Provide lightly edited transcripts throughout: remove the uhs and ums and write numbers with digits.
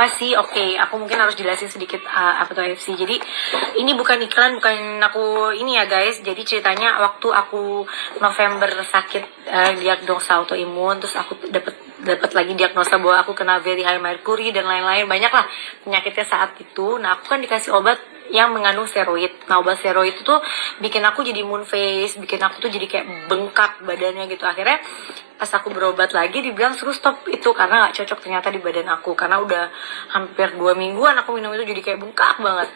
apa sih? Oke, aku mungkin harus jelasin sedikit apa tuh AFC. Jadi ini bukan iklan, bukan aku ini ya guys. Jadi ceritanya waktu aku November sakit diagnosa autoimun, terus aku dapat lagi diagnosa bahwa aku kena very high mercury dan lain-lain, banyak lah penyakitnya saat itu. Nah aku kan dikasih obat yang mengandung steroid. Nah obat steroid itu tuh bikin aku jadi moon face, bikin aku tuh jadi kayak bengkak badannya gitu. Akhirnya pas aku berobat lagi dibilang suruh stop itu karena nggak cocok ternyata di badan aku, karena udah hampir 2 mingguan aku minum itu jadi kayak bengkak banget.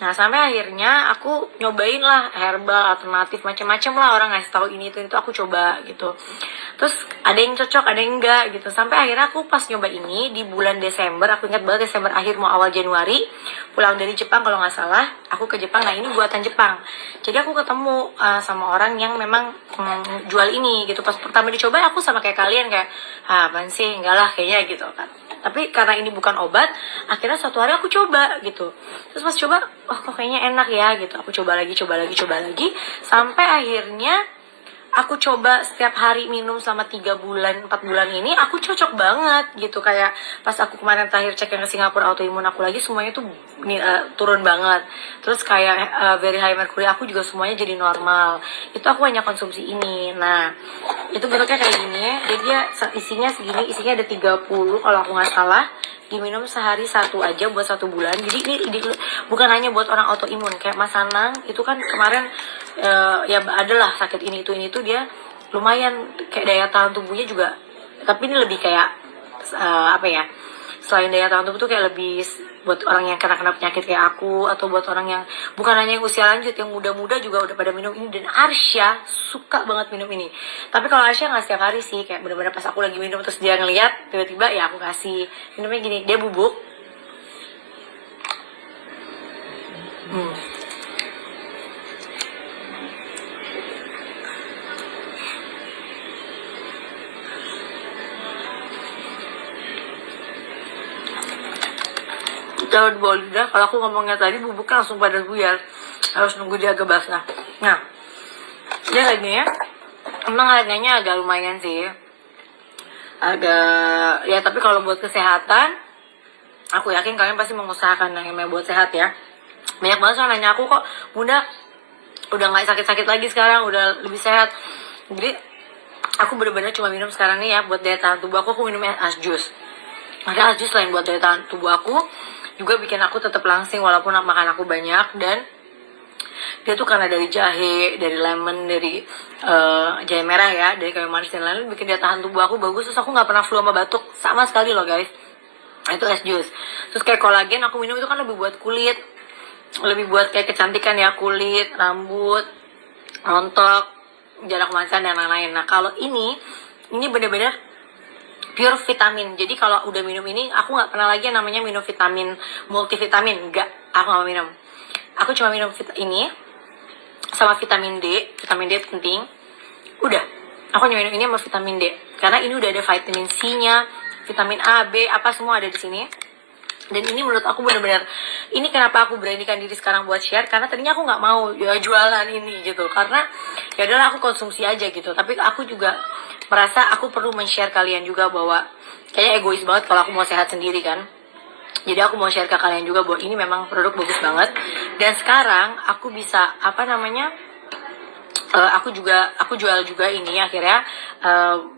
Nah sampai akhirnya aku nyobain lah herbal alternatif macam-macam lah, orang ngasih tahu ini itu aku coba gitu. Terus ada yang cocok ada yang enggak gitu, sampai akhirnya aku pas nyoba ini di bulan Desember, aku ingat banget Desember akhir mau awal Januari, pulang dari Jepang kalau nggak salah, aku ke Jepang. Nah ini buatan Jepang, jadi aku ketemu sama orang yang memang jual ini gitu. Pas pertama dicoba aku sama kayak kalian, kayak apaan sih, enggak lah kayaknya gitu kan. Tapi karena ini bukan obat, akhirnya suatu hari aku coba gitu. Terus pas coba, oh kok kayaknya enak ya gitu. Aku coba lagi, sampai akhirnya aku coba setiap hari minum selama 3 bulan, 4 bulan ini, aku cocok banget gitu. Kayak pas aku kemarin terakhir cek yang ke Singapura autoimun aku lagi, semuanya tuh turun banget. Terus kayak very high mercury aku juga semuanya jadi normal. Itu aku hanya konsumsi ini. Nah, itu bentuknya kayak gini ya. Jadi dia isinya segini, isinya ada 30 kalau aku nggak salah. Diminum sehari 1 aja buat 1 bulan. Jadi ini bukan hanya buat orang autoimun. Kayak Mas Sanang itu kan kemarin ya adalah sakit ini itu dia lumayan kayak daya tahan tubuhnya juga. Tapi ini lebih kayak apa ya? Selain daya tahan tubuh tuh kayak lebih buat orang yang kena penyakit kayak aku, atau buat orang yang bukan hanya yang usia lanjut, yang muda-muda juga udah pada minum ini. Dan Arsya suka banget minum ini. Tapi kalau Arsya nggak setiap hari sih, kayak bener-bener pas aku lagi minum terus dia ngeliat tiba-tiba ya aku kasih minumnya gini. Dia bubuk. Kalau di bawah lidah, kalau aku ngomongnya tadi bubuknya langsung pada buyar, harus nunggu dia agak basah. Nah dia harganya emang harganya agak lumayan sih, agak ya, tapi kalau buat kesehatan aku yakin kalian pasti mengusahakan yang namanya buat sehat ya. Banyak banget soal nanya aku, kok Bunda udah nggak sakit-sakit lagi sekarang, udah lebih sehat. Jadi aku bener-bener cuma minum sekarang nih ya buat daya tahan tubuh aku minum as jus. Makanya as jus lain buat daya tahan tubuh aku juga bikin aku tetap langsing walaupun makan aku banyak. Dan dia tuh karena dari jahe, dari lemon, dari jahe merah ya, dari kayu manis dan lain-lain, bikin daya tahan tubuh aku bagus. Terus aku nggak pernah flu sama batuk sama sekali loh guys. Itu es jus. Terus kayak kolagen aku minum itu kan lebih buat kulit, lebih buat kayak kecantikan ya, kulit, rambut, rontok, jarak macan dan lain-lain. Nah kalau ini bener-bener pure vitamin. Jadi kalau udah minum ini, aku nggak pernah lagi yang namanya minum vitamin multivitamin. Enggak, aku nggak mau minum. Aku cuma minum ini sama vitamin D. Vitamin D penting. Udah, aku cuma minum ini sama vitamin D. Karena ini udah ada vitamin C-nya, vitamin A, B, apa semua ada di sini. Dan ini menurut aku benar-benar, ini kenapa aku beranikan diri sekarang buat share, karena tadinya aku nggak mau ya jualan ini gitu, karena ya adalah aku konsumsi aja gitu. Tapi aku juga merasa aku perlu men-share kalian juga bahwa kayaknya egois banget kalau aku mau sehat sendiri kan. Jadi aku mau share ke kalian juga bahwa ini memang produk bagus banget. Dan sekarang aku bisa aku jual juga ini akhirnya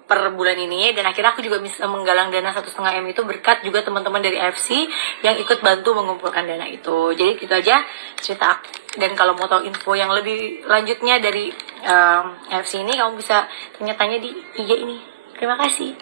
per bulan ini. Dan akhirnya aku juga bisa menggalang dana 1,5 M itu berkat juga teman-teman dari FC yang ikut bantu mengumpulkan dana itu. Jadi gitu aja cerita aku. Dan kalau mau tahu info yang lebih lanjutnya dari FC ini, kamu bisa tanya-tanya di IG ini. Terima kasih.